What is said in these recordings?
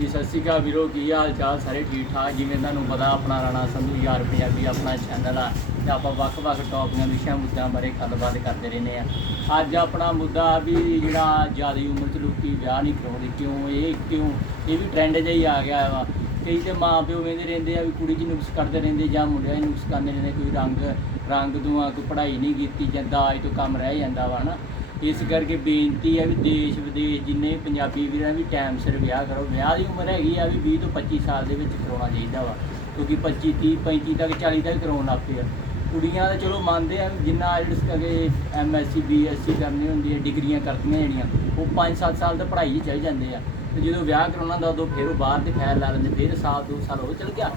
ਜੀ ਸਤਿ ਸ਼੍ਰੀ ਅਕਾਲ ਵੀਰੋ, ਕੀ ਹਾਲ ਚਾਲ? ਸਾਰੇ ਠੀਕ ਠਾਕ? ਜਿਵੇਂ ਤੁਹਾਨੂੰ ਪਤਾ, ਆਪਣਾ ਰਾਣਾ ਸੰਧੂ ਯਾਰ ਪੰਜਾਬੀ, ਆਪਣਾ ਚੈਨਲ ਆ। ਤੇ ਆਪਾਂ ਵੱਖ-ਵੱਖ ਟੌਪਿਕਾਂ ਵਿਸ਼ਿਆਂ ਮੁੱਦਿਆਂ ਬਾਰੇ ਗੱਲਬਾਤ ਕਰਦੇ ਰਹਿੰਦੇ ਆ। ਅੱਜ ਆਪਣਾ ਮੁੱਦਾ ਵੀ ਜਿਹੜਾ ਜ਼ਿਆਦਾ ਉਮਰ 'ਚ ਲੋਕੀ ਵਿਆਹ ਨਹੀਂ ਕਰਾਉਂਦੇ, ਕਿਉਂ? ਇਹ ਕਿਉਂ? ਇਹ ਵੀ ਟ੍ਰੈਂਡ ਜਿਹਾ ਹੀ ਆ ਗਿਆ ਵਾ। ਕਈ ਤੇ ਮਾਂ ਪਿਓ ਵੇਂਦੇ ਰਹਿੰਦੇ ਆ ਵੀ ਕੁੜੀ 'ਚ ਨੁਕਸ ਕਰਦੇ ਰਹਿੰਦੇ ਜਾਂ ਮੁੰਡਿਆਂ 'ਚ ਨੁਕਸ ਕਰਦੇ ਰਹਿੰਦੇ, ਕੋਈ ਰੰਗ ਰੰਗ ਤੋਂ ਕੋਈ ਪੜ੍ਹਾਈ ਨਹੀਂ ਕੀਤੀ ਜਾਂ ਦਾਜ ਤੋਂ ਕੰਮ ਰਹਿ ਜਾਂਦਾ ਵਾ ਨਾ ਇਸ ਕਰਕੇ ਬੇਨਤੀ ਹੈ ਵੀ ਦੇਸ਼ ਵਿਦੇਸ਼ ਜਿੰਨੇ ਵੀ ਪੰਜਾਬੀ ਵੀਰਾਂ ਵੀ ਟਾਈਮ ਸਿਰ ਵਿਆਹ ਕਰੋ, ਵਿਆਹ ਦੀ ਉਮਰ ਹੈਗੀ ਆ ਵੀ 20 ਤੋਂ 25 ਸਾਲ ਦੇ ਵਿੱਚ ਕਰਾਉਣਾ ਚਾਹੀਦਾ ਵਾ, ਕਿਉਂਕਿ 25 30 35 ਤੱਕ 40 ਤੱਕ ਕਰਾਉਣ ਲੱਗ ਪਏ ਆ। ਕੁੜੀਆਂ ਤਾਂ ਚਲੋ ਮੰਨਦੇ ਆ ਵੀ ਜਿੰਨਾ ਆਇਲਟਸ ਕਰਕੇ ਐਮਐਸਸੀ ਬੀਐਸਸੀ ਕਰਨੀ ਹੁੰਦੀ ਹੈ ਡਿਗਰੀਆਂ ਕਰਦੀਆਂ ਜਿਹੜੀਆਂ, ਉਹ 5-7 ਸਾਲ ਤਾਂ ਪੜ੍ਹਾਈ 'ਚ ਚੱਲ ਜਾਂਦੇ ਆ। ਤੇ ਜਦੋਂ ਵਿਆਹ ਕਰਾਉਣਾ ਹੁੰਦਾ, ਉਦੋਂ ਫਿਰ ਉਹ ਬਾਹਰ ਦੇ ਖੈਰ ਲਾ ਲੈਂਦੇ, ਫਿਰ ਸਾਲ, ਦੋ ਸਾਲ ਉਹ ਚਲ ਗਿਆ।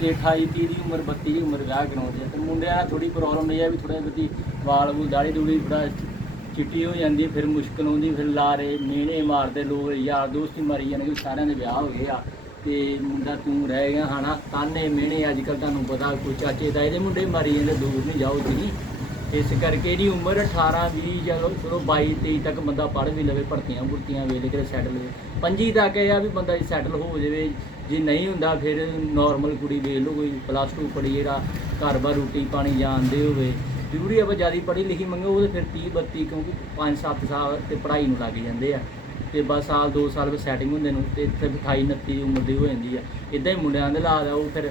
ਤੇ 28 30 ਦੀ ਉਮਰ 32 ਦੀ ਉਮਰ ਵਿਆਹ ਕਰਾਉਂਦੇ ਆ, ਤੇ ਮੁੰਡਿਆਂ ਨਾਲ ਥੋੜੀ ਪ੍ਰੋਬਲਮ ਇਹ ਆ ਵੀ ਥੋੜਾ ਬਹੁਤੀ ਵਾਲ ਵੂਲ ਦਾੜੀ ਦੂੜੀ ਥੋੜਾ ਚਿੱਟੀ ਹੋ ਜਾਂਦੀ, ਫਿਰ ਮੁਸ਼ਕਲ ਆਉਂਦੀ, ਫਿਰ ਲਾਰੇ, ਮਿਹਣੇ ਮਾਰਦੇ ਲੋਕ, ਯਾਰ ਦੋਸਤ ਹੀ ਮਰੀ ਜਾਂਦੇ ਸਾਰਿਆਂ ਦੇ ਵਿਆਹ ਹੋ ਗਏ ਆ। ਤੇ ਮੁੰਡਾ ਤੂੰ ਰਹਿ ਗਿਆ ਹਨਾ, ਤਾਨੇ ਮਿਹਣੇ ਅੱਜ ਕੱਲ ਤੁਹਾਨੂੰ ਪਤਾ, ਕੋਈ ਚਾਚੇ ਦਾ ਇਹਦੇ ਮੁੰਡੇ ਮਰੀ ਜਾਂਦੇ, ਦੂਰ ਨਹੀਂ ਜਾਓ ਤੁਸੀਂ। ਇਸ ਕਰਕੇ ਇਹਦੀ ਉਮਰ 18 20 ਚਲੋ ਚਲੋ 22 23 ਤੱਕ ਬੰਦਾ ਪੜ੍ਹ ਵੀ ਲਵੇ, ਭਰਤੀਆਂ ਭੁਰਤੀਆਂ ਵੇਲੇ ਕੇ ਸੈਟਲ ਹੋਵੇ। ਪੰਜੀ ਤੱਕ ਇਹ ਆ ਵੀ ਬੰਦਾ ਜੀ ਸੈਟਲ ਹੋ ਜਾਵੇ, ਜੇ ਨਹੀਂ ਹੁੰਦਾ ਫਿਰ ਨਾਰਮਲ ਕੁੜੀ ਵੇਖ ਲਓ, ਕੋਈ ਪਲੱਸ 2 ਪੜ੍ਹੀ ਜਿਹੜਾ ਘਰ-ਬਾਰ ਰੋਟੀ ਪਾਣੀ ਜਾਣਦੇ ਹੋਵੇ। ਜ਼ਰੂਰੀ ਆ ਵੀ ਜ਼ਿਆਦਾ ਪੜ੍ਹੀ ਲਿਖੀ ਮੰਗੋ, ਉਹ ਤੇ ਫਿਰ 30 32 ਕਿਉਂਕਿ 5-7 ਸਾਲ ਤੇ ਪੜ੍ਹਾਈ ਨੂੰ ਲੱਗ ਜਾਂਦੇ ਆ। ਤੇ ਬਸ ਸਾਲ 2 ਸਾਲ ਵਿੱਚ ਸੈਟਿੰਗ ਹੁੰਦੇ ਨੂੰ, ਤੇ ਇੱਥੇ 28 29 ਦੀ ਉਮਰ ਦੀ ਹੋ ਜਾਂਦੀ ਆ। ਇਦਾਂ ਹੀ ਮੁੰਡਿਆਂ ਦੇ ਲਾਦ ਆ, ਉਹ ਫਿਰ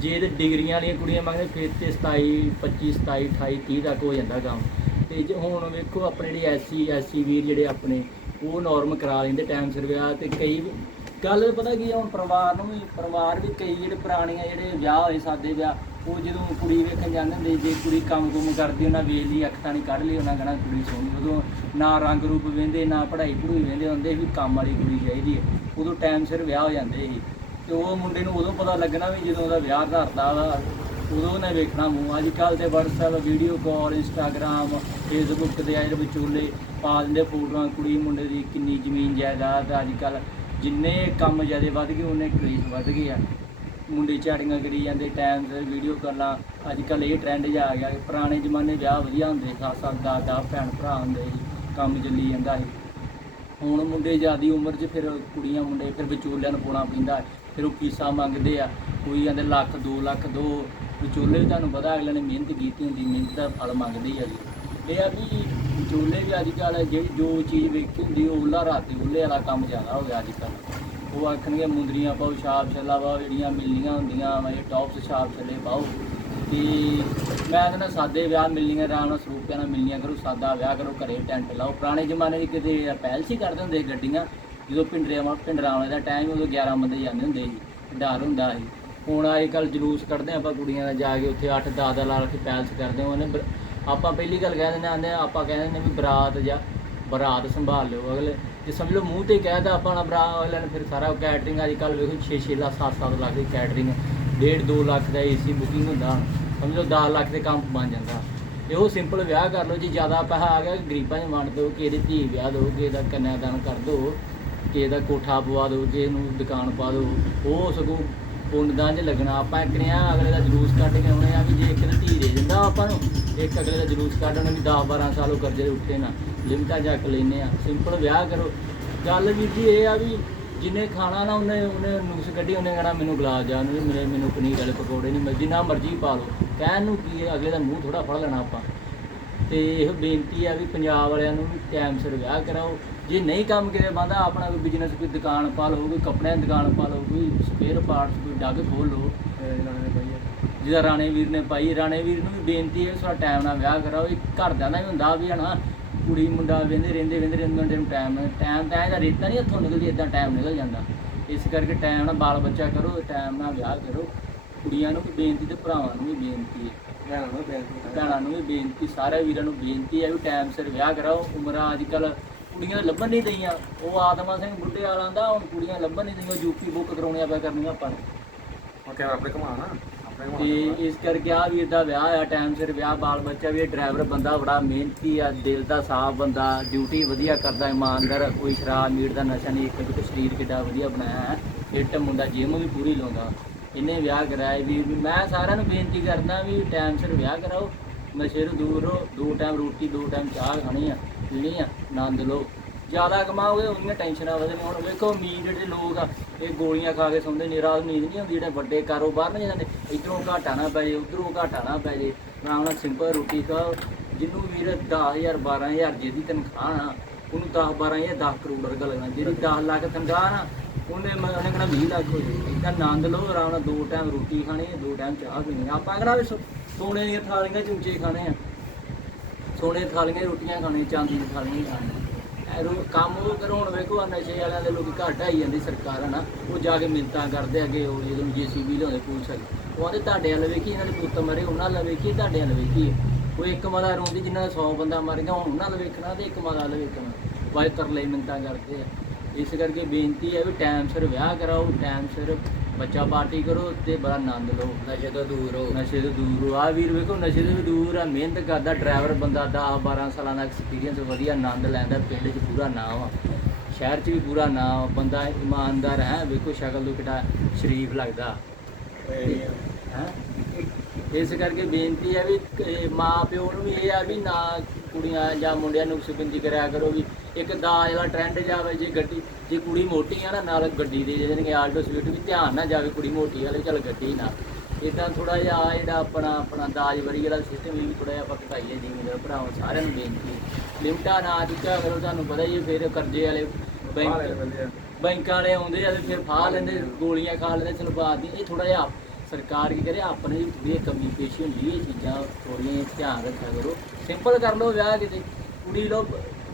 ਜੇ ਤੇ ਡਿਗਰੀਆਂ ਵਾਲੀਆਂ ਕੁੜੀਆਂ ਮੰਗਦੇ, ਫਿਰ ਤੇ 27 25 27 28 30 ਤੱਕ ਹੋ ਜਾਂਦਾ ਕੰਮ। ਤੇ ਜੇ ਹੁਣ ਵੇਖੋ ਆਪਣੇ ਜਿਹੜੇ ਐਸਸੀ ਐਸਸੀ ਵੀਰ ਜਿਹੜੇ ਆਪਣੇ, ਉਹ ਨਾਰਮ ਕਰਾ ਲੈਂਦੇ ਟਾਈਮ ਸਿਰ ਵਿਆਹ ਤੇ, ਕਈ ਗੱਲ ਪਤਾ ਕੀ ਆ, ਹੁਣ ਪਰਿਵਾਰ ਨੂੰ ਵੀ, ਪਰਿਵਾਰ ਵੀ ਕਈ ਜਿਹੜੇ ਪੁਰਾਣੀਆਂ ਜਿਹੜੇ ਵਿਆਹ ਹੋਏ ਸਾਦੇ ਵਿਆਹ ਉਹ ਜਦੋਂ ਕੁੜੀ ਵੇਖਣ ਜਾਂਦੇ ਹੁੰਦੇ ਜੇ ਕੁੜੀ ਕੰਮ ਕੁਮ ਕਰਦੀ, ਉਹਨਾਂ ਵੇਖ ਲਈ ਅੱਖ ਤਾਂ ਨਹੀਂ ਕੱਢ ਲਈ, ਉਹਨਾਂ ਕਹਣਾ ਕੁੜੀ ਸੋਹਣੀ ਉਦੋਂ ਨਾ ਰੰਗ ਰੂਪ ਵੇਂਦੇ, ਨਾ ਪੜ੍ਹਾਈ ਪੜੂਈ ਵੇਂਦੇ ਹੁੰਦੇ ਵੀ ਕੰਮ ਵਾਲੀ ਕੁੜੀ ਚਾਹੀਦੀ ਹੈ ਉਦੋਂ ਟਾਈਮ ਸਿਰ ਵਿਆਹ ਹੋ ਜਾਂਦੇ ਸੀ। ਤੇ ਉਹ ਮੁੰਡੇ ਨੂੰ ਉਦੋਂ ਪਤਾ ਲੱਗਣਾ ਵੀ ਜਦੋਂ ਉਹਦਾ ਵਿਆਹ ਧਰਦਾ ਵਾ, ਉਦੋਂ ਉਹਨੇ ਵੇਖਣਾ ਮੂੰਹ। ਅੱਜ ਕੱਲ ਤੇ WhatsApp video call Instagram Facebook ਤੇ ਆ ਜਿਹੜੇ ਵਿਚੋਲੇ ਪਾ ਦਿੰਦੇ ਫੋਟੋਆਂ ਕੁੜੀ ਮੁੰਡੇ ਦੀ ਕਿੰਨੀ ਜ਼ਮੀਨ ਜਾਇਦਾਦ ਅੱਜ ਕੱਲ ਜਿੰਨੇ ਕੰਮ ਜ਼ਿਆਦਾ ਵੱਧ ਗਏ, ਉਹਨੇ ਕ੍ਰੇਜ਼ ਵੱਧ ਗਏ ਆ। ਮੁੰਡੇ ਝਾੜੀਆਂ ਕਰੀ ਜਾਂਦੇ ਟਾਈਮ ਤੇ ਵੀਡੀਓ ਕਰਨਾ। ਅੱਜ ਕੱਲ ਇਹ ਟ੍ਰੈਂਡ ਜਿਹਾ ਆ ਗਿਆ ਕਿ ਪੁਰਾਣੇ ਜ਼ਮਾਨੇ ਵਿਆਹ ਵਧੀਆ ਹੁੰਦੇ ਸੱਤ ਸੱਤ ਦਾ ਦਾ ਭੈਣ ਭਰਾ ਹੁੰਦੇ ਸੀ, ਕੰਮ ਚੱਲੀ ਜਾਂਦਾ ਸੀ। ਹੁਣ ਮੁੰਡੇ ਜਿਆਦੀ ਉਮਰ 'ਚ ਫਿਰ ਕੁੜੀਆਂ ਮੁੰਡੇ ਫਿਰ ਵਿਚੋਲਿਆਂ ਨੂੰ ਪਾਉਣਾ ਪੈਂਦਾ ਫਿਰ ਉਹ ਫੀਸਾਂ ਮੰਗਦੇ ਆ। ਕੋਈ ਕਹਿੰਦੇ ਲੱਖ 2 ਲੱਖ, ਦੋ। ਵਿਚੋਲੇ ਵੀ ਤੁਹਾਨੂੰ ਪਤਾ ਅਗਲੇ ਨੇ ਮਿਹਨਤ ਕੀਤੀ ਹੁੰਦੀ, ਮਿਹਨਤ ਦਾ ਫਲ ਮੰਗਦੇ ਹੀ ਆ ਜੀ। ਇਹ ਆ ਵੀ ਵਿਚੋਲੇ ਵੀ ਅੱਜ ਕੱਲ੍ਹ ਜਿਹੜੀ ਜੋ ਚੀਜ਼ ਵੇਖੀ ਹੁੰਦੀ, ਉਹ ਉਹਲਾ ਰਾਤੀ ਉਹਲੇ ਵਾਲਾ ਕੰਮ ਜ਼ਿਆਦਾ ਹੋ ਗਿਆ ਅੱਜ ਕੱਲ੍ਹ ਉਹ ਆਖਣਗੇ, ਮੁੰਦਰੀਆਂ ਪਾਓ ਛਾਪ ਛੱਲਾ ਪਾਓ, ਜਿਹੜੀਆਂ ਮਿਲਣੀਆਂ ਹੁੰਦੀਆਂ, ਵਾ ਇਹ ਟੌਪਸ ਛਾਪ ਛੱਲੇ ਪਾਓ। ਤੇ ਮੈਂ ਕਹਿੰਦਾ, ਸਾਦੇ ਵਿਆਹ ਮਿਲਣੀਆਂ ਆਰਾਮ ਨਾਲ ਸਰੂਪਿਆਂ ਨਾਲ ਮਿਲਣੀਆਂ ਕਰੋ, ਸਾਦਾ ਵਿਆਹ ਕਰੋ, ਘਰੇ ਟੈਂਟ ਲਾਓ। ਪੁਰਾਣੇ ਜ਼ਮਾਨੇ 'ਚ ਕਿਤੇ ਪਹਿਲ ਸੀ ਕਰਦੇ ਹੁੰਦੇ ਸੀ ਗੱਡੀਆਂ, ਜਦੋਂ ਪਿੰਡਰੇ ਮਾ ਪਿੰਡਰਾਵਾਂ ਦਾ ਟਾਈਮ ਉਦੋਂ 11 ਬੰਦੇ ਜਾਂਦੇ ਹੁੰਦੇ ਸੀ, ਡਰ ਹੁੰਦਾ ਸੀ। ਹੁਣ ਅੱਜ ਕੱਲ ਜਲੂਸ ਕੱਢਦੇ ਆਪਾਂ ਕੁੜੀਆਂ ਦਾ ਜਾ ਕੇ, ਉੱਥੇ 8 10 ਦਾ ਲਾ ਕੇ ਪੈਲਸ ਕਰਦੇ ਉਹਨੇ ਆਪਾਂ ਪਹਿਲੀ ਗੱਲ ਕਹਿ ਦਿੰਦੇ ਆਂਦੇ ਆਪਾਂ ਕਹਿ ਦਿੰਦੇ ਵੀ ਬਰਾਤ ਜਾਂ ਬਰਾਤ ਸੰਭਾਲ ਲਿਓ, ਅਗਲੇ ਜੇ ਸਮਝ ਲਓ ਮੂੰਹ ਤੇ ਕਹਿਦਾ ਆਪਾਂ ਨਾ ਭਰਾ ਅਗਲੇ ਨੇ ਫਿਰ ਸਾਰਾ ਕੈਟਰਿੰਗ ਅੱਜ ਕੱਲ ਵੇਖੋ 6 6 ਲੱਖ 7 7 ਲੱਖ ਦੀ ਕੈਟਰਿੰਗ ਡੇਢ 2 ਲੱਖ ਦਾ ਏਸੀ ਬੁਕਿੰਗ ਹੁੰਦਾ ਹੁਣ। ਸਮਝ ਲਓ 10 ਲੱਖ ਦੇ ਕੰਮ ਬਣ ਜਾਂਦਾ ਇਹੋ ਸਿੰਪਲ ਵਿਆਹ ਕਰ ਲਓ, ਜੇ ਜ਼ਿਆਦਾ ਪੈਸਾ ਆ ਗਿਆ, ਗਰੀਬਾਂ 'ਚ ਵੰਡ ਦਿਓ ਕਿ ਇਹਦੀ ਧੀ ਵਿਆਹ ਦਿਓ ਕਿ ਇਹਦਾ ਕੰਨਿਆਦਾਨ ਕਰ ਦਿਓ ਕਿ ਇਹਦਾ ਕੋਠਾ ਪਵਾ ਦਿਓ ਕਿ ਇਹਨੂੰ ਦੁਕਾਨ ਪਾ ਦਿਓ, ਉਹ ਸਗੋਂ ਪੁੰਨਦਾਨ 'ਚ ਲੱਗਣਾ। ਆਪਾਂ ਇੱਕ ਨੇ ਆ, ਅਗਲੇ ਦਾ ਜਲੂਸ ਕੱਢ ਕੇ ਆਉਣੇ ਆ ਵੀ ਜੇ ਇੱਕ ਨੇ ਧੀ ਦੇ ਦਿੰਦਾ ਆਪਾਂ ਨੂੰ, ਇੱਕ ਅਗਲੇ ਦਾ ਜਲੂਸ ਕੱਢਣੇ ਵੀ 10 12 ਸਾਲ ਉਹ ਕਰਜ਼ੇ ਦੇ ਉੱਤੇ ਨਾ। ਲਿਮਟਾਂ ਚੱਕ ਲੈਨੇ ਆ। ਸਿੰਪਲ ਵਿਆਹ ਕਰੋ। ਗੱਲ ਵੀਰ ਜੀ ਇਹ ਆ ਵੀ ਜਿੰਨੇ ਖਾਣਾ ਨਾ ਉਹਨੇ ਉਹਨੇ ਨੁਕਸ ਕੱਢੀ, ਉਹਨੇ ਕਹਿਣਾ ਮੈਨੂੰ ਗਲਾਸ ਜਾ ਨੂੰ ਮੇਰੇ, ਮੈਨੂੰ ਪਨੀਰ ਵਾਲੇ ਪਕੌੜੇ ਨਹੀਂ ਮਿਲਦੀ। ਜਿੰਨਾ ਮਰਜ਼ੀ ਪਾ ਲਓ। ਕਹਿਣ ਨੂੰ ਕੀ ਹੈ, ਅਗਲੇ ਦਾ ਮੂੰਹ ਥੋੜਾ ਫੜ ਲੈਣਾ ਆਪਾਂ। ਤੇ ਇਹ ਬੇਨਤੀ ਆ ਵੀ ਪੰਜਾਬ ਵਾਲਿਆਂ ਨੂੰ ਵੀ ਟਾਈਮ ਸਿਰ ਵਿਆਹ ਕਰਾਓ। ਜੇ ਨਹੀਂ ਕੰਮ ਕਿਤੇ ਬੰਦਾ ਆਪਣਾ ਕੋਈ ਬਿਜ਼ਨਸ ਕੋਈ ਦੁਕਾਨ ਪਾ ਲਓ ਕੋਈ ਕੱਪੜਿਆਂ ਦੀ ਦੁਕਾਨ ਪਾ ਲਓ ਕੋਈ ਸਪੇਅਰ ਪਾਰਟਸ ਕੋਈ ਡੱਗ ਖੋਲ ਲਓ। ਜਿਹਦਾ ਰਾਣੇ ਵੀਰ ਨੇ ਪਾਈ ਰਾਣੇ ਵੀਰ ਨੂੰ ਵੀ ਬੇਨਤੀ ਹੈ ਥੋੜਾ ਟਾਈਮ ਨਾਲ ਵਿਆਹ ਕਰਾਓ। ਇਹ ਘਰਦਿਆਂ ਦਾ ਵੀ ਹੁੰਦਾ ਵੀ ਹਨਾ ਕੁੜੀ ਮੁੰਡਾ ਵੇਂਦੇ ਰਹਿੰਦੇ ਵੇਂਦੇ ਰਹਿੰਦੇ ਮੁੰਡੇ ਨੂੰ ਟਾਈਮ ਟਾਈਮ ਤਾਂ ਇਹਦਾ ਰੇਤਾ ਨਹੀਂ ਹੱਥੋਂ ਨਿਕਲਦੀ ਇਦਾਂ ਟਾਈਮ ਨਿਕਲ ਜਾਂਦਾ। ਇਸ ਕਰਕੇ ਟਾਈਮ ਨਾਲ ਬਾਲ ਬੱਚਾ ਕਰੋ ਟਾਈਮ ਨਾਲ ਵਿਆਹ ਕਰੋ। ਕੁੜੀਆਂ ਨੂੰ ਵੀ ਬੇਨਤੀ ਤੇ ਭਰਾਵਾਂ ਨੂੰ ਵੀ ਬੇਨਤੀ ਹੈ। ਭੈਣਾਂ ਨੂੰ ਵੀ ਬੇਨਤੀ। ਸਾਰੇ ਵੀਰਾਂ ਨੂੰ ਬੇਨਤੀ ਹੈ ਵੀ ਟਾਈਮ ਸਿਰ ਵਿਆਹ ਕਰਾਓ। ਉਮਰਾਂ ਅੱਜ ਕੱਲ ਕੁੜੀਆਂ ਲੱਭਣ ਨਹੀਂ ਦਈਆਂ। ਉਹ ਆਤਮਾ ਸਿੰਘ ਬੁੱਢੇ ਵਾਲਾਂ ਦਾ ਹੁਣ ਕੁੜੀਆਂ ਲੱਭਣ ਨਹੀਂ ਦਈਆਂ ਯੂਪੀ ਬੁੱਕ ਕਰਾਉਣੀਆਂ ਪਿਆ ਕਰਨੀਆਂ ਆਪਾਂ ਨੂੰ। ਓਕੇ ਆਪਣੇ ਘਮਾਣਾ ਆਪਣੇ ਤੇ ਇਸ ਕਰਕੇ ਆ ਵੀਰ ਦਾ ਵਿਆਹ ਆ ਟਾਈਮ ਸਿਰ ਵਿਆਹ ਬਾਲ ਬੱਚਾ ਵੀ ਡਰਾਈਵਰ ਬੰਦਾ ਬੜਾ ਮਿਹਨਤੀ ਆ ਦਿਲ ਦਾ ਸਾਫ਼ ਬੰਦਾ ਡਿਊਟੀ ਵਧੀਆ ਕਰਦਾ ਇਮਾਨਦਾਰ ਕੋਈ ਸ਼ਰਾਬ ਮੀਟ ਦਾ ਨਸ਼ਾ ਨਹੀਂ ਇੱਕ ਤੇ ਸਰੀਰ ਕਿੱਡਾ ਵਧੀਆ ਬਣਾਇਆ ਹੈ। ਫਿੱਟ ਮੁੰਡਾ ਜਿਮ ਵੀ ਪੂਰੀ ਲਾਉਂਦਾ। ਇਹਨੇ ਵਿਆਹ ਕਰਾਇਆ ਵੀ ਵੀ ਮੈਂ ਸਾਰਿਆਂ ਨੂੰ ਬੇਨਤੀ ਕਰਦਾ ਵੀ ਟਾਈਮ ਸਿਰ ਵਿਆਹ ਕਰਾਓ। ਨਸ਼ੇ ਤੋਂ ਦੂਰ ਰਹੋ ਦੋ ਟਾਈਮ ਰੋਟੀ ਦੋ ਟਾਈਮ ਚਾਹ ਖਾਣੀ ਆ। ਪੀਣੀ ਆ, ਆਨੰਦ ਲਓ। ਜ਼ਿਆਦਾ ਕਮਾਓਗੇ ਉਹਨੀਆਂ ਟੈਨਸ਼ਨਾਂ ਵਧਣੀਆਂ। ਹੁਣ ਵੇਖੋ, ਅਮੀਰ ਜਿਹੜੇ ਲੋਕ ਆ, ਇਹ ਗੋਲੀਆਂ ਖਾ ਕੇ ਸੌਂਦੇ ਨੇ ਰਾਤ ਨੀਂਦ ਨਹੀਂ ਆਉਂਦੀ, ਜਿਹੜੇ ਵੱਡੇ ਕਾਰੋਬਾਰ ਨੇ ਜਾਂਦੇ, ਇਧਰੋਂ ਘਾਟਾ ਨਾ ਪੈ ਜੇ, ਉਧਰੋਂ ਘਾਟਾ ਨਾ ਪੈ ਜੇ। ਆਰਾਮ ਨਾਲ ਸਿੰਪਲ ਰੋਟੀ ਖਾਓ। ਜਿਹਨੂੰ ਵੀਰ 10000 12000 ਜਿਹਦੀ ਤਨਖਾਹ ਨਾ ਉਹਨੂੰ 10 12000 10 ਕਰੋੜ ਵਰਗਾ ਲੱਗਣਾ। ਜਿਹੜੀ 10 ਲੱਖ ਤਨਖਾਹ ਨਾ, ਉਹਨੇ ਉਹਨੇ ਕਹਣਾ 20 ਲੱਖ ਹੋ ਜਾਏ ਇਦਾਂ ਆਨੰਦ ਲਓ, ਆਰਾਮ ਨਾਲ ਦੋ ਟਾਈਮ ਰੋਟੀ ਖਾਣੀ, ਦੋ ਟਾਈਮ ਚਾਹ ਪੀਣੀ। ਆਪਾਂ ਕਿਹੜਾ ਵੀ ਸੋਨੇ ਦੀਆਂ ਥਾਲੀਆਂ ਚਮਚੇ ਖਾਣੇ ਆ। ਸੋਨੇ ਥਾਲੀਆਂ, ਰੋਟੀਆਂ ਖਾਣੀਆਂ, ਚਾਂਦੀ ਦੀ ਥਾਲੀਆਂ ਹੀ ਖਾਣੀਆਂ। ਕੰਮ ਉਹ ਕਰੋ ਹੁਣ ਵੇਖੋ, ਆਹ ਨਸ਼ੇ ਵਾਲਿਆਂ ਦੇ ਲੋਕੀ ਘੱਟ ਆਈ ਜਾਂਦੀ ਸਰਕਾਰ ਹੈ ਨਾ ਉਹ ਜਾ ਕੇ ਮਿੰਤਾਂ ਕਰਦੇ ਅੱਗੇ, ਉਹ ਜਦੋਂ ਜੀਸੀਬੀ ਲਿਆਉਂਦੇ ਪੁਲਿਸ ਵਾਲੇ। ਉਹ ਆਂਦੇ ਤੁਹਾਡੇ ਵੱਲ ਵੇਖੀ ਇਹਨਾਂ ਦੇ ਪੁੱਤ ਮਰੇ, ਉਹਨਾਂ ਵੱਲ ਵੇਖੀ ਤੁਹਾਡੇ ਵੱਲ ਵੇਖੀ ਉਹ ਇੱਕ ਮਾਦਾ ਰੋਂਦੀ ਜਿੰਨਾ ਦਾ 100 ਬੰਦਾ ਮਰ ਗਿਆ, ਹੁਣ ਉਹਨਾਂ ਵੱਲ ਵੇਖਣਾ ਤੇ ਇੱਕ ਮਾਦਾ ਵੱਲ ਵੇਖਣਾ। ਵਾਏ ਤਰਲੇ ਮਿੰਤਾ ਕਰਦੇ ਆ ਇਸ ਕਰਕੇ ਬੇਨਤੀ ਹੈ ਵੀ ਟਾਈਮ ਸਿਰ ਵਿਆਹ ਕਰਾਓ ਟਾਈਮ ਸਿਰ ਬੱਚਾ ਪਾਰਟੀ ਕਰੋ ਤੇ ਬੜਾ ਆਨੰਦ ਲਓ। ਨਸ਼ੇ ਤੋਂ ਦੂਰ ਹੋ ਨਸ਼ੇ ਤੋਂ ਦੂਰ ਹੋ ਆ ਵੀਰ ਵੇਖੋ ਨਸ਼ੇ ਤੋਂ ਵੀ ਦੂਰ ਆ ਮਿਹਨਤ ਕਰਦਾ ਡਰਾਈਵਰ ਬੰਦਾ 10 12 ਸਾਲਾਂ ਦਾ ਐਕਸਪੀਰੀਅੰਸ ਵਧੀਆ ਆਨੰਦ ਲੈਂਦਾ ਪਿੰਡ 'ਚ ਪੂਰਾ ਨਾਮ ਆ। ਸ਼ਹਿਰ 'ਚ ਵੀ ਪੂਰਾ ਨਾਮ ਆ। ਬੰਦਾ ਇਮਾਨਦਾਰ ਹੈ ਵੇਖੋ ਸ਼ਕਲ ਤੋਂ ਕਿੱਡਾ ਸ਼ਰੀਫ ਲੱਗਦਾ। ਹੈ? ਇਸ ਕਰਕੇ ਬੇਨਤੀ ਹੈ ਵੀ ਮਾਂ ਪਿਓ ਨੂੰ ਵੀ ਇਹ ਆ ਵੀ ਨਾ ਕੁੜੀਆਂ ਜਾਂ ਮੁੰਡਿਆਂ ਨੂੰ ਸੁਬਿੰਦੀ ਕਰਿਆ ਕਰੋ ਵੀ ਇੱਕ ਦਾਜ ਵਾਲਾ ਟ੍ਰੈਂਡ ਜਾਵੇ ਜੇ ਗੱਡੀ ਜੇ ਕੁੜੀ ਮੋਟੀ ਆ ਨਾ ਨਾਲ ਗੱਡੀ ਦੇ ਦੇ ਦੇਣਗੇ ਆਲਟੋ ਸਵੀਟ ਵੀ ਧਿਆਨ ਨਾ ਜਾਵੇ ਕੁੜੀ ਮੋਟੀ ਵਾਲੇ ਚੱਲ ਗੱਡੀ ਨਾ ਇਦਾਂ ਥੋੜਾ ਜਿਹਾ ਆਹ ਜਿਹੜਾ ਆਪਣਾ ਆਪਣਾ ਦਾਜ ਵਰੀ ਵਾਲਾ ਸਿਸਟਮ ਵੀ ਥੋੜਾ ਜਿਹਾ ਆਪਾਂ ਘਟਾਈਏ ਜਿਵੇਂ ਮੇਰੇ ਭਰਾਵਾਂ ਸਾਰਿਆਂ ਨੂੰ ਬੇਨਤੀ ਲਿਮਟਾ ਨਾ ਚੁੱਕਿਆ ਕਰੋ ਤੁਹਾਨੂੰ ਪਤਾ ਹੀ ਫਿਰ ਕਰਜ਼ੇ ਵਾਲੇ ਬੈਂਕ ਬੈਂਕਾਂ ਵਾਲੇ ਆਉਂਦੇ ਆ ਤੇ ਫਿਰ ਫਾਹ ਲੈਂਦੇ ਗੋਲੀਆਂ ਖਾ ਲੈਂਦੇ ਚਲੋ ਬਾਤ ਦੀ ਇਹ ਥੋੜਾ ਜਿਹਾ ਸਰਕਾਰ ਕੀ ਕਰੇ ਆਪਣੇ ਵੀ ਥੋੜੀ ਕਮੀ ਪੇਸ਼ੀ ਹੁੰਦੀ ਇਹ ਚੀਜ਼ਾਂ ਥੋੜੀਆਂ ਧਿਆਨ ਰੱਖਿਆ ਕਰੋ। ਸਿੰਪਲ ਕਰ ਲਓ ਵਿਆਹ ਕਿਤੇ। ਕੁੜੀ ਲੋ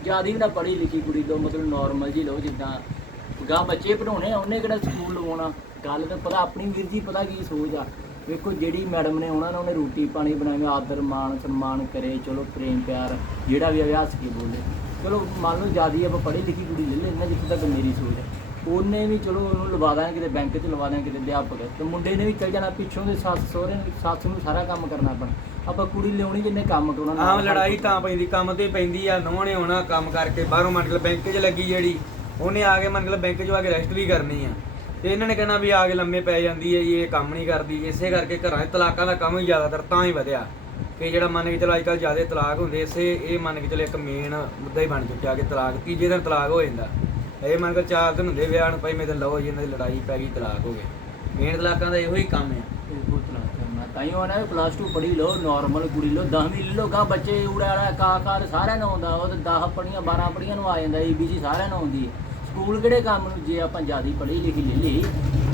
ਜ਼ਿਆਦਾ ਵੀ ਨਾ ਪੜ੍ਹੀ ਲਿਖੀ ਕੁੜੀ ਲੋ ਮਤਲਬ ਨਾਰਮਲ ਜੀ ਲਓ ਜਿੱਦਾਂ। ਗਾਂ ਬੱਚੇ ਪੜਾਉਣੇ ਆ ਉਹਨੇ ਕਿਹੜਾ ਸਕੂਲ ਲਵਾਉਣਾ? ਗੱਲ ਤਾਂ ਪਤਾ ਆਪਣੀ ਵੀਰ ਜੀ ਪਤਾ ਕੀ ਸੋਚ ਆ? ਵੇਖੋ ਜਿਹੜੀ ਮੈਡਮ ਨੇ ਉਹਨਾਂ ਨੇ ਉਹਨੇ ਰੋਟੀ ਪਾਣੀ ਬਣਾਇਆ ਆਦਰ ਮਾਣ ਸਨਮਾਨ ਕਰੇ ਚਲੋ ਪ੍ਰੇਮ ਪਿਆਰ ਜਿਹੜਾ ਵੀ ਅਭਿਆਸ ਕੀ ਬੋਲੇ। ਚਲੋ ਮੰਨ ਲਓ ਜਿਆਦੀ ਆਪਾਂ ਪੜ੍ਹੀ ਲਿਖੀ ਕੁੜੀ ਲੈ ਲੈਂਦੇ ਹਾਂ, ਜਿੱਥੇ ਤੱਕ ਮੇਰੀ ਸੋਚ ਹੈ ਉਹਨੇ ਵੀ ਚਲੋ ਉਹਨੂੰ ਲਵਾ ਦਾਂਗੇ ਕਿਤੇ ਬੈਂਕ 'ਚ ਲਵਾ ਦਾਂਗੇ ਕਿਤੇ ਅਧਿਆਪਕ। ਤੇ ਮੁੰਡੇ ਨੇ ਵੀ ਚੱਲ ਜਾਣਾ ਪਿੱਛੋਂ ਦੇ ਸੱਸ ਸਹੁਰੇ ਸੱਸ ਨੂੰ ਸਾਰਾ ਕੰਮ ਕਰਨਾ ਆਪਣਾ ਆਪਾਂ ਕੁੜੀ ਲਿਆਉਣੀ ਜਿੰਨੇ ਕੰਮ ਕਰਾਉਣਾ ਨਾਲ ਆਮ ਲੜਾਈ ਤਾਂ ਪੈਂਦੀ ਕੰਮ ਤੇ ਪੈਂਦੀ ਆ ਨੌਂ ਨੇ ਹੋਣਾ ਕੰਮ ਕਰਕੇ ਬਾਹਰੋਂ ਮੰਨ ਬੈਂਕ 'ਚ ਲੱਗੀ ਜਿਹੜੀ ਉਹਨੇ ਆ ਕੇ ਮੰਨ ਬੈਂਕ 'ਚ ਆ ਕੇ ਰੈਸਟ ਵੀ ਕਰਨੀ ਆ। ਤੇ ਇਹਨਾਂ ਨੇ ਕਹਿਣਾ ਵੀ ਆ ਕੇ ਲੰਮੇ ਪੈ ਜਾਂਦੀ ਹੈ ਜੀ ਇਹ ਕੰਮ ਨਹੀਂ ਕਰਦੀ ਇਸੇ ਕਰਕੇ ਘਰਾਂ 'ਚ ਤਲਾਕਾਂ ਦਾ ਕੰਮ ਹੀ ਜ਼ਿਆਦਾਤਰ ਤਾਂ ਹੀ ਵਧਿਆ। ਕਿ ਜਿਹੜਾ ਮੰਨ ਕੇ ਚਲੋ ਅੱਜਕੱਲ ਜ਼ਿਆਦਾ ਤਲਾਕ ਹੁੰਦੇ ਇਸੇ ਇਹ ਮੰਨ ਕੇ ਚਲੋ ਇੱਕ ਮੇਨ ਮੁੱਦਾ ਹੀ ਬਣ ਚੁੱਕਿਆ ਕਿ ਤਲਾਕ ਤੀਜੇ ਦਿਨ ਤਲਾਕ ਹੋ ਜਾਂਦਾ। ਇਹ ਮੰਨ ਕੇ ਚਾਰ ਦਿਨ ਹੁੰਦੇ ਵਿਆਹ ਨੂੰ ਭਾਈ ਮੇਰੇ ਲਓ ਜੀ ਇਹਨਾਂ ਦੀ ਲੜਾਈ ਪੈ ਗਈ ਤਲਾਕ ਹੋ ਗਿਆ ਮੇਨ ਤਲਾਕਾਂ ਦਾ ਇਹੋ ਹੀ ਕੰਮ ਹੈ ਤਾਈਓ ਆਣਾ ਪਲੱਸ 2 ਪੜ੍ਹੀ ਲਓ ਨਾਰਮਲ ਕੁੜੀ ਲਓ 10ਵੀਂ ਲੈ ਲਓ ਗਾ ਬੱਚੇ ਉੜਾੜਾ ਕਾ ਕਾਰ ਸਾਰਿਆਂ ਨੂੰ ਆਉਂਦਾ ਉਹ ਤੇ 10 ਪੜੀਆਂ 12 ਪੜੀਆਂ ਨੂੰ ਆ ਜਾਂਦਾ ਏਬੀਸੀ ਸਾਰਿਆਂ ਨੂੰ ਆਉਂਦੀ ਸਕੂਲ ਕਿਹੜੇ ਕੰਮ ਨੂੰ ਜੇ ਆਪਾਂ ਜਿਆਦੀ ਪੜ੍ਹੀ ਲਿਖੀ ਲੈ ਲਈ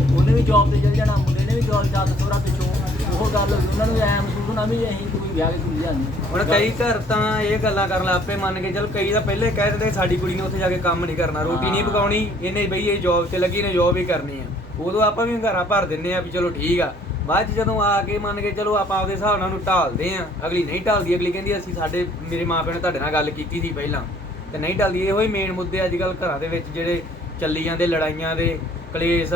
ਉਹਨੇ ਵੀ ਜੌਬ ਤੇ ਚਲ ਜਾਣਾ ਮੁੰਡੇ ਨੇ ਵੀ ਜੌਬ ਚਾਹ ਸੋਰਾ ਪਿੱਛੋਂ ਉਹ ਗੱਲ ਉਹਨਾਂ ਨੂੰ ਐ ਮਹਿਸੂਸ ਹੋਣਾ ਵੀ ਅਸੀਂ ਕੋਈ ਵਿਆਹ ਕੇ ਕੁੜੀ ਜਾਂਦੀ ਹੁਣ ਕਈ ਘਰ ਤਾਂ ਇਹ ਗੱਲਾਂ ਕਰਨ ਲੱਗ ਪਏ ਮੰਨ ਕੇ ਚਲ ਕਈ ਤਾਂ ਪਹਿਲੇ ਕਹਿ ਦਿੰਦੇ ਸਾਡੀ ਕੁੜੀ ਨੇ ਉੱਥੇ ਜਾ ਕੇ ਕੰਮ ਨਹੀਂ ਕਰਨਾ ਰੋਟੀ ਨਹੀਂ। ਪਕਾਉਣੀ ਇਹਨੇ ਬਈ ਇਹ ਜੌਬ ਤੇ ਲੱਗੀ ਨੇ ਜੌਬ ਹੀ ਕਰਨੀ ਆ ਉਦੋਂ ਆਪਾਂ ਵੀ ਘਰਾਂ ਭਰ ਦਿੰਨੇ ਆ ਵੀ ਚਲੋ ਠੀਕ ਆ ਬਾਅਦ ਚ ਜਦੋਂ ਆ ਕੇ ਮੰਨ ਕੇ ਚਲੋ ਆਪਾਂ ਆਪਦੇ ਹਿਸਾਬ ਨਾਲ ਉਹਨੂੰ ਢਾਲਦੇ ਆ ਅਗਲੀ ਨਹੀਂ ਢਾਲਦੀ, ਅਗਲੀ ਕਹਿੰਦੀ ਅਸੀਂ ਸਾਡੇ, ਮੇਰੇ ਮਾਪਿਆਂ ਨੇ ਤੁਹਾਡੇ ਨਾਲ ਗੱਲ ਕੀਤੀ ਸੀ ਪਹਿਲਾਂ, ਤੇ ਨਹੀਂ ਢਾਲਦੀ, ਇਹੋ ਹੀ ਮੇਨ ਮੁੱਦੇ ਅੱਜ ਕੱਲ ਘਰਾਂ ਦੇ ਵਿੱਚ ਜਿਹੜੇ ਚੱਲੀ ਜਾਂਦੇ ਲੜਾਈਆਂ ਦੇ ਕਲੇਸ਼,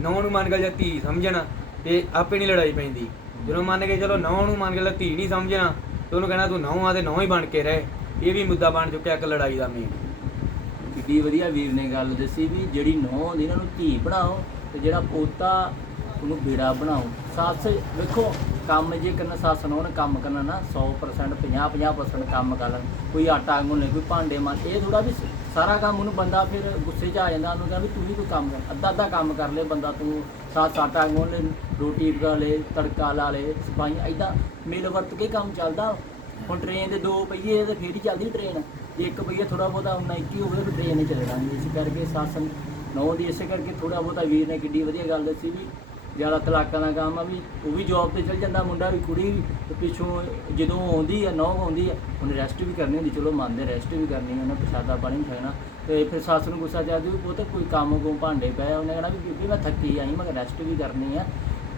ਨੌਂ ਨੂੰ ਮੰਨ ਕੇ ਜਾਂ ਧੀ ਸਮਝਣ, ਤੇ ਆਪੇ ਨਹੀਂ ਲੜਾਈ ਪੈਂਦੀ। ਜਦੋਂ ਮੰਨ ਕੇ ਚਲੋ ਨੌਂ ਨੂੰ ਮੰਨ ਕੇ ਲੈ ਧੀ ਨਹੀਂ ਸਮਝਣਾ, ਤੇ ਉਹਨੂੰ ਕਹਿਣਾ ਤੂੰ ਨੌਂ ਆ ਤੇ ਨੌਂ ਹੀ ਬਣ ਕੇ ਰਹਿ, ਇਹ ਵੀ ਮੁੱਦਾ ਬਣ ਚੁੱਕਿਆ ਇੱਕ ਲੜਾਈ ਦਾ ਮੇਨ ਕਿੱਡੀ ਵਧੀਆ ਵੀਰ ਨੇ ਗੱਲ ਦੱਸੀ ਵੀ ਜਿਹੜੀ ਨੌਂ ਹੁੰਦੀ ਇਹਨਾਂ ਨੂੰ ਧੀ ਬਣਾਓ, ਤੇ ਜਿਹੜਾ ਪੋਤਾ ਉਹਨੂੰ ਬੇੜਾ ਬਣਾਓ। ਸੱਸ ਵੇਖੋ, ਕੰਮ ਜੇ ਕਰਨਾ ਸੱਸ ਨੂੰ ਉਹਨੇ ਕੰਮ ਕਰਨ ਨਾ 100% 50 50% ਕੰਮ ਕਰਨ ਕੋਈ ਆਟਾ ਗੁੰਨੇ ਕੋਈ ਭਾਂਡੇ ਮਾਂ ਇਹ ਥੋੜਾ ਵੀ ਸਾਰਾ ਕੰਮ ਉਹਨੂੰ ਬੰਦਾ ਫਿਰ ਗੁੱਸੇ 'ਚ ਆ ਜਾਂਦਾ, ਉਹਨੂੰ ਕਹਿੰਦਾ ਵੀ ਤੂੰ ਵੀ ਕੋਈ ਕੰਮ ਕਰ, ਅੱਧਾ ਅੱਧਾ ਕੰਮ ਕਰ ਲੈ ਬੰਦਾ ਤੂੰ ਸੱਸ ਆਟਾ ਗੁੰਨ ਲੈ, ਰੋਟੀ ਪਕਾ ਲੈ, ਤੜਕਾ ਲਾ ਲੈ ਸਫ਼ਾਈ ਐਦਾਂ ਮਿਲ ਵਰਤ ਕੇ ਕੰਮ ਚੱਲਦਾ। ਹੁਣ ਟ੍ਰੇਨ ਦੇ ਦੋ ਪਹੀਏ ਤੇ ਫੇਰ ਹੀ ਚੱਲਦੀ ਟ੍ਰੇਨ ਜੇ ਇੱਕ ਪਹੀਆ ਥੋੜਾ ਬਹੁਤਾ ਉਨਾ ਇੱਕੀ ਹੋਵੇ, ਤਾਂ ਟ੍ਰੇਨ ਨਹੀਂ ਚੱਲਣਾ। ਇਸ ਕਰਕੇ ਸਾਸਨ ਨੌ ਦੀ ਇਸੇ ਕਰਕੇ ਥੋੜਾ ਬਹੁਤਾ ਵੀਰ ਨੇ ਕਿੱਡੀ ਵਧੀਆ ਗੱਲ ਦੱਸੀ ਵੀ ਜ਼ਿਆਦਾ ਤਲਾਕਾਂ ਦਾ ਕੰਮ ਆ ਵੀ, ਉਹ ਵੀ ਜੌਬ ਤੇ ਚਲ ਜਾਂਦਾ ਮੁੰਡਾ ਵੀ, ਕੁੜੀ ਵੀ, ਤੇ ਪਿੱਛੋਂ ਜਦੋਂ ਆਉਂਦੀ ਆ, ਨੌ ਆਉਂਦੀ ਆ, ਉਹਨੇ ਰੈਸਟ ਵੀ ਕਰਨੀ ਹੁੰਦੀ, ਚਲੋ ਮੰਨਦੇ ਰੈਸਟ ਵੀ ਕਰਨੀ ਉਹਨੇ ਪ੍ਰਸ਼ਾਦਾ ਪਾਣੀ ਵੀ ਖਾਣਾ। ਤੇ ਫਿਰ ਸੱਸ ਨੂੰ ਗੁੱਸਾ ਜਾਂਦੀ ਵੀ ਉਹ ਤਾਂ ਕੋਈ ਕੰਮ ਕੋ ਭਾਂਡੇ ਪਏ ਉਹਨੇ ਕਹਿਣਾ ਵੀ ਬੀਬੀ ਮੈਂ ਥੱਕੀ ਆਈ, ਮੈਂ ਰੈਸਟ ਵੀ ਕਰਨੀ ਆ।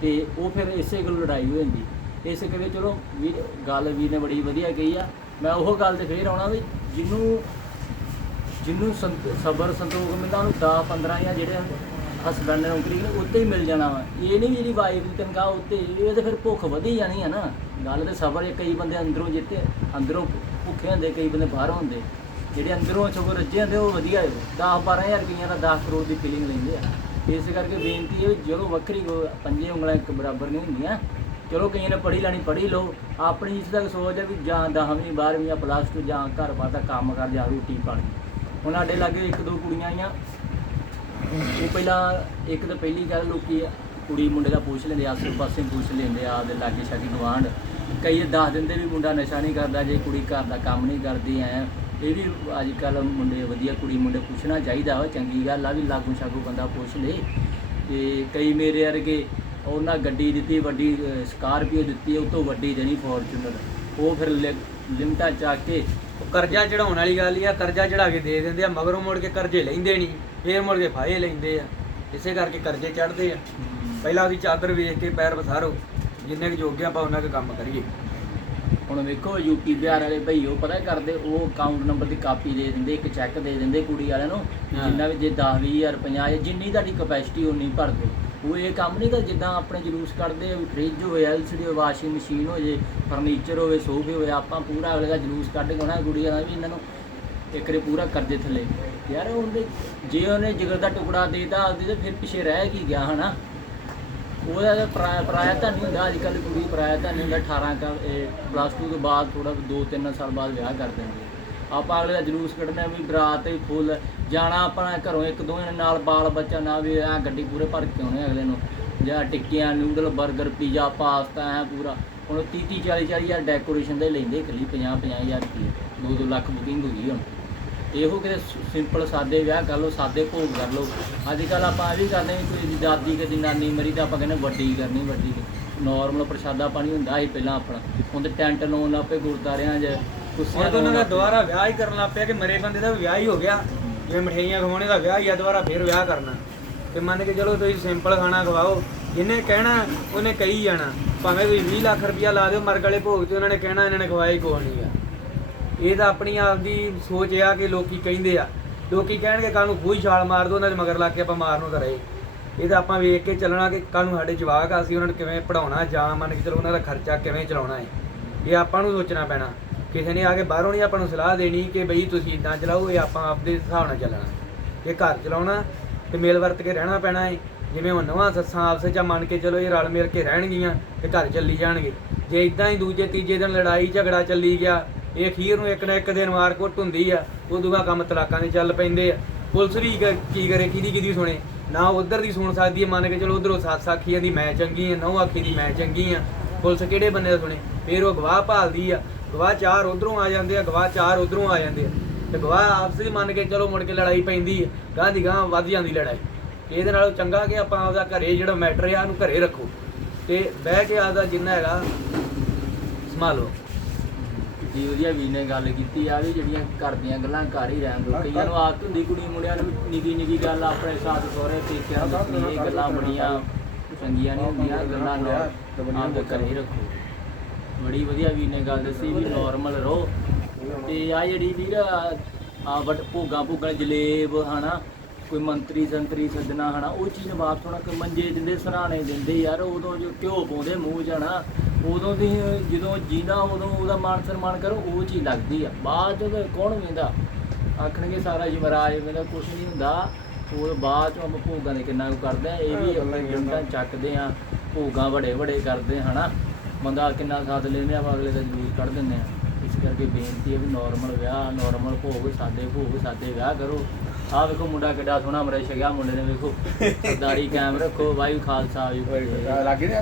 ਤੇ ਉਹ ਫਿਰ ਇਸੇ ਗੱਲ ਲੜਾਈ ਹੋ ਜਾਂਦੀ। ਇਸ ਕਰਕੇ ਚਲੋ ਵੀ ਗੱਲ ਵੀਰ ਨੇ ਬੜੀ ਵਧੀਆ ਕਹੀ ਆ। ਮੈਂ ਉਹ ਗੱਲ ਤੇ ਫੇਰ ਆਉਣਾ ਵੀ ਜਿਹਨੂੰ ਜਿਹਨੂੰ ਸੰਤ- ਸਬਰ ਸੰਤੋਖ ਮਿਲਦਾ, ਉਹਨੂੰ 10 15 ਜਾਂ ਜਿਹੜੇ ਹਸਬੰਡ ਨੇ ਨੌਕਰੀ ਕੀਤੀ ਉੱਤੇ ਹੀ ਮਿਲ ਜਾਣਾ ਵਾ। ਇਹ ਨਹੀਂ ਜਿਹੜੀ ਵਾਈਫ ਦੀ ਤਨਖਾਹ ਉੱਤੇ, ਇਹ ਤੇ ਫਿਰ ਭੁੱਖ ਵਧੀ ਜਾਣੀ ਆ ਨਾ। ਗੱਲ ਤੇ ਸਬਰ ਹੈ, ਕਈ ਬੰਦੇ ਅੰਦਰੋਂ ਜਿੱਤੇ, ਅੰਦਰੋਂ ਭੁੱਖੇ ਹੁੰਦੇ, ਕਈ ਬੰਦੇ ਬਾਹਰੋਂ ਹੁੰਦੇ। ਜਿਹੜੇ ਅੰਦਰੋਂ ਸਗੋਂ ਰੱਜੇ ਹੁੰਦੇ, ਉਹ ਵਧੀਆ ਹੈ 10 12000 ਰੁਪਈਆ ਦਾ 10 ਕਰੋੜ ਦੀ ਫੀਲਿੰਗ ਲੈਂਦੇ ਆ। ਇਸ ਕਰਕੇ ਬੇਨਤੀ ਹੈ ਵੀ ਜਦੋਂ ਵੱਖਰੀ ਪੰਜੇ ਉਂਗਲਾਂ ਇੱਕ ਬਰਾਬਰ ਨਹੀਂ ਹੁੰਦੀਆਂ। ਚਲੋ ਕਈਆਂ ਨੇ ਪੜ੍ਹੀ ਲੈਣੀ, ਪੜ੍ਹੀ ਲਓ। ਆਪਣੀ ਜਿੱਥੇ ਤੱਕ ਸੋਚ ਹੈ ਵੀ ਜਾਂ 10ਵੀਂ 12ਵੀਂ ਜਾਂ ਪਲੱਸ 2 ਜਾਂ ਘਰ ਬਾਰ ਦਾ ਕੰਮ ਕਰ ਜਾਂ ਰੋਟੀ ਪਾਣੀ ਹੁਣ ਸਾਡੇ ਲਾਗੇ ਇੱਕ ਦੋ ਕੁੜੀਆਂ ਆਈਆਂ। ਉਹ ਪਹਿਲਾਂ ਇੱਕ ਤਾਂ ਪਹਿਲੀ ਗੱਲ ਲੋਕੀ ਕੁੜੀ ਮੁੰਡੇ ਦਾ ਪੁੱਛ ਲੈਂਦੇ, ਆਸੇ ਪਾਸੇ ਪੁੱਛ ਲੈਂਦੇ ਆ ਆਪਦੇ ਲਾਗੇ ਛਾਗੇ ਗਵਾਂਢ ਕਈ ਦੱਸ ਦਿੰਦੇ ਵੀ ਮੁੰਡਾ ਨਸ਼ਾ ਨਹੀਂ ਕਰਦਾ, ਜੇ ਕੁੜੀ ਘਰ ਦਾ ਕੰਮ ਨਹੀਂ ਕਰਦੀ ਐ। ਇਹ ਵੀ ਅੱਜ ਕੱਲ ਮੁੰਡੇ, ਵਧੀਆ ਕੁੜੀ ਮੁੰਡੇ ਪੁੱਛਣਾ ਚਾਹੀਦਾ ਵਾ, ਚੰਗੀ ਗੱਲ ਆ ਵੀ ਲਾਗੂ ਛਾਗੂ ਬੰਦਾ ਪੁੱਛ ਲੇ। ਤੇ ਕਈ ਮੇਰੇ ਵਰਗੇ, ਉਹਨਾਂ ਗੱਡੀ ਦਿੱਤੀ, ਵੱਡੀ ਸਕਾਰਪੀਓ ਦਿੱਤੀ, ਉਹ ਤੋਂ ਵੱਡੀ ਦੇਣੀ ਫੋਰਚੂਨਰ। ਉਹ ਫਿਰ ਲਿ- ਲਿਮਟਾਂ ਚੱਕ ਕੇ ਉਹ ਕਰਜ਼ਾ ਚੜਾਉਣ ਵਾਲੀ ਗੱਲ ਹੀ ਆ ਕਰਜ਼ਾ ਚੜਾ ਕੇ ਦੇ ਦਿੰਦੇ ਆ ਮਗਰੋਂ ਮੁੜ ਕੇ ਕਰਜ਼ੇ ਲੈਂਦੇ ਨਹੀਂ ਫੇਰ ਮੁੜ ਕੇ ਫਾਹੇ ਲੈਂਦੇ ਆ। ਇਸੇ ਕਰਕੇ ਕਰਜ਼ੇ ਚੜਦੇ ਆ। ਪਹਿਲਾਂ ਉਹਦੀ ਚਾਦਰ ਵੇਖ ਕੇ ਪੈਰ ਪਸਾਰੋ ਜਿੰਨੇ ਕੁ ਜੋਗੇ ਆਪਾਂ ਉਹਨਾਂ ਕੁ ਕੰਮ ਕਰੀਏ। ਹੁਣ ਵੇਖੋ ਯੂਪੀ ਬਿਹਾਰ ਵਾਲੇ ਭਈ ਉਹ ਪਤਾ ਕੀ ਕਰਦੇ ਉਹ ਅਕਾਊਂਟ ਨੰਬਰ ਦੀ ਕਾਪੀ ਦੇ ਦਿੰਦੇ ਇੱਕ ਚੈੱਕ ਦੇ ਦਿੰਦੇ ਕੁੜੀ ਵਾਲਿਆਂ ਨੂੰ ਹਾਂ। ਜਿੰਨਾ ਵੀ ਜੇ 10 20000 50 ਜਾਂ ਜਿੰਨੀ ਤੁਹਾਡੀ ਕਪੈਸਿਟੀ ਉਨੀ ਭਰ ਦਿਓ। ਉਹ ਇਹ ਕੰਮ ਨਹੀਂ ਕਰ ਜਿੱਦਾਂ ਆਪਣੇ ਜਲੂਸ ਕੱਢਦੇ ਆ ਵੀ ਫ੍ਰਿਜ ਹੋਵੇ ਐਲਸੀਡੀ ਹੋਵੇ ਵਾਸ਼ਿੰਗ ਮਸ਼ੀਨ ਹੋ ਜੇ ਫਰਨੀਚਰ ਹੋਵੇ, ਸੋਫੇ ਹੋਵੇ ਆਪਾਂ ਪੂਰਾ ਅਗਲੇ ਦਾ ਜਲੂਸ ਕੱਢ ਕੇ ਉਹਨਾਂ ਕੁੜੀਆਂ ਦਾ ਵੀ ਇਹਨਾਂ ਨੂੰ ਇੱਕ ਰੇ ਪੂਰਾ ਕਰਜ਼ੇ ਥੱਲੇ। ਯਾਰ ਉਹਦੇ ਜੇ ਉਹਨੇ ਜਿਗਰ ਦਾ ਟੁਕੜਾ ਦੇਤਾ ਆਪਦੀ ਤੇ ਫਿਰ ਪਿੱਛੇ ਰਹਿ ਕੀ ਗਿਆ, ਹਨਾ? ਉਹਦਾ ਤਾਂ ਪਰਾਇਆ ਪਰਾਇਆ ਤਾਂ ਨਹੀਂ ਹੁੰਦਾ, ਅੱਜ ਕੱਲ੍ਹ ਕੁੜੀ ਪਰਾਇਆ ਤਾਂ ਨਹੀਂ ਹੁੰਦਾ 18 ਕਾ ਪਲੱਸ 2 ਤੋਂ ਬਾਅਦ ਥੋੜਾ 2-3 ਸਾਲ ਬਾਅਦ ਵਿਆਹ ਕਰ ਦਿੰਦੇ ਆਪਾਂ ਅਗਲੇ ਦਾ ਜਲੂਸ ਕੱਢਣਾ ਵੀ ਬਰਾਤ ਤੇ ਫੁੱਲ, ਜਾਣਾ ਆਪਣਾ ਘਰੋਂ ਇੱਕ ਦੋ ਜਣੇ ਨਾਲ ਬਾਲ ਬੱਚਾ ਨਾ ਵੀ ਆ ਗੱਡੀ ਪੂਰੇ ਭਰ ਕੇ ਆਉਣੇ ਅਗਲੇ ਨੂੰ। ਜਾਂ ਟਿੱਕੀਆਂ, ਨੂਡਲ 버ਗਰ ਪੀਜ਼ਾ, ਪਾਸਤਾ, ਐ ਪੂਰਾ। ਹੁਣ 30 30 40 40 ਹਜ਼ਾਰ ਡੈਕੋਰੇਸ਼ਨ ਦੇ ਲੈਂਦੇ ਇਕੱਲੀ 50 50 ਹਜ਼ਾਰ ਰੁਪਏ। 2 2 ਲੱਖ ਬੁਕਿੰਗ ਹੋ ਗਈ ਹੁਣ। ਇਹੋ ਕਿਤੇ ਸਿੰਪਲ ਸਾਦੇ ਵਿਆਹ ਕਰ ਲਓ, ਸਾਦੇ ਭੋਗ ਕਰ ਲਓ। ਅੱਜ ਕੱਲ ਆਪਾਂ ਇਹ ਵੀ ਕਰਦੇ ਵੀ ਕੋਈ ਦਾਦੀ ਕਦੀ ਨਾਨੀ ਮਰੀ ਤਾਂ ਆਪਾਂ ਕਹਿੰਦੇ ਵੱਡੀ ਕਰਨੀ, ਵੱਡੀ। ਨਾਰਮਲ ਪ੍ਰਸ਼ਾਦਾ ਪਾਣੀ ਹੁੰਦਾ ਸੀ ਪਹਿਲਾਂ ਆਪਣਾ। ਹੁਣ ਤੇ ਟੈਂਟ ਲਾਉਣ ਲੱਗ ਪਏ ਗੁਰਦਾਰਿਆਂ 'ਚ। ਹੁਣ ਤਾਂ ਉਹਨਾਂ ਦਾ। ਦੁਬਾਰਾ ਵਿਆਹ ਹੀ ਕਰਨ ਲੱਗ ਪਿਆ ਕਿ ਮਰੇ ਬੰਦੇ ਦਾ ਵਿਆਹ ਹੀ ਹੋ ਗਿਆ। ਜਿਵੇਂ ਮਠਿਆਈਆਂ ਖਵਾਉਣੇ ਦਾ ਵਿਆਹ ਹੀ ਆ ਦੁਬਾਰਾ ਫੇਰ ਵਿਆਹ ਕਰਨਾ। ਤੇ ਮੰਨ ਕੇ ਚਲੋ ਤੁਸੀਂ ਸਿੰਪਲ ਖਾਣਾ ਖਵਾਓ ਜਿਹਨੇ ਕਹਿਣਾ ਉਹਨੇ ਕਹੀ ਜਾਣਾ। ਭਾਵੇਂ ਤੁਸੀਂ 20 ਲੱਖ ਰੁਪਇਆ ਲਾ ਦਿਓ ਮਰਗ ਵਾਲੇ ਭੋਗ ਤੇ ਉਹਨਾਂ ਨੇ ਕਹਿਣਾ ਇਹਨਾਂ ਨੇ ਹੀ ਕੋਈ ਨਹੀਂ ਆ। ਇਹ ਤਾਂ ਆਪਣੀ ਆਪ ਦੀ ਸੋਚ ਆ ਕਿ ਲੋਕੀ ਕਹਿੰਦੇ ਆ ਲੋਕੀ ਕਹਿਣਗੇ ਕੱਲ ਨੂੰ ਖੂਹੀ ਛਾਲ ਮਾਰ ਦੋ ਉਹਨਾਂ ਦੇ ਮਗਰ ਲੱਗ ਕੇ ਆਪਾਂ ਮਾਰਨ ਨੂੰ ਤਾਂ ਰਹੇ। ਇਹ ਤਾਂ ਆਪਾਂ ਵੇਖ ਕੇ ਚੱਲਣਾ ਕਿ ਕੱਲ ਨੂੰ ਸਾਡੇ ਜਵਾਕ ਆ ਅਸੀਂ ਉਹਨਾਂ ਨੂੰ ਕਿਵੇਂ ਪੜਾਉਣਾ ਜਾਂ ਮੰਨ ਕੇ ਚਲੋ ਉਹਨਾਂ ਦਾ ਖਰਚਾ ਕਿਵੇਂ ਚਲਾਉਣਾ ਹੈ ਇਹ ਆਪਾਂ ਨੂੰ ਸੋਚਣਾ ਪੈਣਾ। ਕਿਸੇ ਨੇ ਆ ਕੇ ਬਾਹਰੋਂ ਨਹੀਂ ਆਪਾਂ ਨੂੰ ਸਲਾਹ ਦੇਣੀ ਕਿ ਬਈ ਤੁਸੀਂ ਇਦਾਂ ਚਲਾਓ, ਇਹ ਆਪਾਂ ਆਪਦੇ ਹਿਸਾਬ ਨਾਲ ਚੱਲਣਾ। ਇਹ ਘਰ ਚਲਾਉਣਾ, ਤੇ ਮੇਲ ਵਰਤ ਕੇ ਰਹਿਣਾ ਪੈਣਾ ਹੈ ਜਿਵੇਂ ਹੁਣ ਨਵਾਂ ਸੱਸਾਂ ਆਪਸ 'ਚ ਮੰਨ ਕੇ ਚਲੋ ਇਹ ਰਲ ਮਿਲ ਕੇ ਰਹਿਣਗੀਆਂ, ਤੇ ਘਰ ਚੱਲੀ ਜਾਣਗੇ। ਜੇ ਇਦਾਂ ਹੀ ਦੂਜੇ, ਤੀਜੇ ਦਿਨ ਲੜਾਈ, ਝਗੜਾ ਚੱਲੀ ਗਿਆ, ਇਹ ਅਖੀਰ ਨੂੰ ਇੱਕ ਨਾ ਇੱਕ ਦਿਨ ਮਾਰ ਕੁੱਟ ਹੁੰਦੀ ਆ ਉਦੋਂ ਬਾਅਦ ਕੰਮ ਤਲਾਕਾਂ ਦੇ ਚੱਲ ਪੈਂਦੇ ਆ। ਪੁਲਿਸ ਵੀ ਕ- ਕੀ ਕਰੇ, ਕਿਹਦੀ ਕਿਹਦੀ ਸੁਣੇ? ਨਾ ਉਧਰ ਦੀ ਸੁਣ ਸਕਦੀ ਹੈ ਮੰਨ ਕੇ ਚਲੋ ਉਧਰੋਂ ਸੱਸ ਆਖੀ ਦੀ ਮੈਂ ਚੰਗੀ ਆ ਨੌ ਆਖੀ ਦੀ ਮੈਂ ਚੰਗੀ ਆ। ਪੁਲਿਸ ਕਿਹੜੇ ਬੰਦੇ ਦਾ ਸੁਣੇ? ਫਿਰ ਉਹ ਗਵਾਹ ਭਾਲਦੀ ਆ। ਗਵਾਹ ਚਾਰ ਉਧਰੋਂ ਆ ਜਾਂਦੇ ਆ ਗਵਾਹ ਚਾਰ ਉਧਰੋਂ ਆ ਜਾਂਦੇ ਆ। ਤੇ ਗਵਾਹ ਆਪਸ ਮੰਨ ਕੇ ਚਲੋ ਮੁੜ ਕੇ ਲੜਾਈ ਪੈਂਦੀ ਆ ਗਾਂ ਦੀ ਗਾਂ ਵੱਧ ਜਾਂਦੀ ਲੜਾਈ। ਇਹਦੇ ਨਾਲੋਂ ਚੰਗਾ ਕਿ ਆਪਾਂ ਆਪਦਾ ਘਰੇ ਜਿਹੜਾ ਮੈਟਰ ਆ ਉਹਨੂੰ ਘਰੇ ਰੱਖੋ। ਤੇ ਬਹਿ ਕੇ ਆਪਦਾ ਜਿੰਨਾ ਹੈਗਾ ਸੰਭਾਲੋ। ਜੀ ਵਧੀਆ ਵੀ ਨੇ ਗੱਲ ਕੀਤੀ ਆ ਵੀ ਜਿਹੜੀਆਂ ਘਰ ਦੀਆਂ ਗੱਲਾਂ ਘਰ ਹੀ ਰਹਿਣ ਦੋ ਕਈਆਂ ਨੂੰ ਆਦਤ ਹੁੰਦੀ ਕੁੜੀ ਮੁੰਡਿਆਂ ਨੂੰ ਨਿੱਕੀ ਨਿੱਕੀ ਗੱਲ ਆਪਣੇ ਸਾਥ ਸਹੁਰੇ ਪੇਕਿਆਂ ਨੂੰ ਇਹ ਗੱਲਾਂ ਬੜੀਆਂ ਚੰਗੀਆਂ ਨਹੀਂ ਹੁੰਦੀਆਂ ਗੱਲਾਂ ਨੂੰ ਆਪਦੇ ਘਰ ਹੀ ਰੱਖੋ। ਬੜੀ ਵਧੀਆ ਵੀ ਨੇ ਗੱਲ ਦੱਸੀ ਵੀ ਨਾਰਮਲ ਰਹੋ। ਤੇ ਆ ਜਿਹੜੀ ਵੀਰ ਆ ਬਟ ਭੋਗਾ ਭੋਗਾਂ ਜਲੇਬ ਹਨਾ ਕੋਈ ਮੰਤਰੀ ਸੰਤਰੀ ਸੱਜਣਾ ਹਨਾ ਉਹ ਚੀਜ਼ ਵਾਪਸ ਹੋਣਾ ਕਿ ਮੰਜੇ ਦਿੰਦੇ ਸਰਾਣੇ ਦਿੰਦੇ ਯਾਰ ਉਦੋਂ ਜੋ ਘਿਓ ਪਾਉਂਦੇ ਮੂੰਹ ਜਾਣਾ ਉਦੋਂ ਦੀ ਜਦੋਂ ਜੀਂਦਾ ਉਦੋਂ ਉਹਦਾ ਮਾਨ ਸਨਮਾਨ ਕਰੋ ਉਹ ਚੀਜ਼ ਲੱਗਦੀ ਆ। ਬਾਅਦ ਚ ਤਾਂ ਕੌਣ ਵੇਂਦਾ? ਆਖਣਗੇ ਸਾਰਾ ਯੁਵਰਾਜ ਵੇਂਦਾ ਕੁਝ ਨਹੀਂ ਹੁੰਦਾ। ਉਹ ਬਾਅਦ ਚ ਆਪਾਂ ਭੋਗਾਂ ਦੇ ਕਿੰਨਾ ਕੁ ਕਰਦੇ ਆ ਇਹ ਵੀ ਆਪਾਂ ਜਿੰਦਾਂ ਚੱਕਦੇ ਆ ਭੋਗਾਂ ਵੱਡੇ ਵੱਡੇ ਕਰਦੇ ਹਨਾ। ਬੰਦਾ ਕਿੰਨਾ ਸਾਥ ਲੈਂਦੇ ਆ ਆਪਾਂ ਅਗਲੇ ਦਾ ਜਲੂਸ ਕੱਢ ਦਿੰਦੇ ਆ। ਇਸ ਕਰਕੇ ਬੇਨਤੀ ਹੈ ਵੀ ਨਾਰਮਲ ਵਿਆਹ ਨਾਰਮਲ ਭੋਗ, ਸਾਦੇ ਭੋਗ, ਸਾਦੇ ਵਿਆਹ ਕਰੋ। ਆਹ ਵੇਖੋ ਮੁੰਡਾ ਕਿੱਡਾ ਸੋਹਣਾ ਮਰੇ ਛਗਿਆ ਮੁੰਡੇ ਨੇ ਵੇਖੋ। ਦਾੜੀ ਕਾਇਮ ਰੱਖੋ, ਵਾਹਿਗੁਰੂ ਖਾਲਸਾ, ਵਾਹਿਗੁਰੂ ਫਤਿਹ। ਲੱਗੇ ਨੇ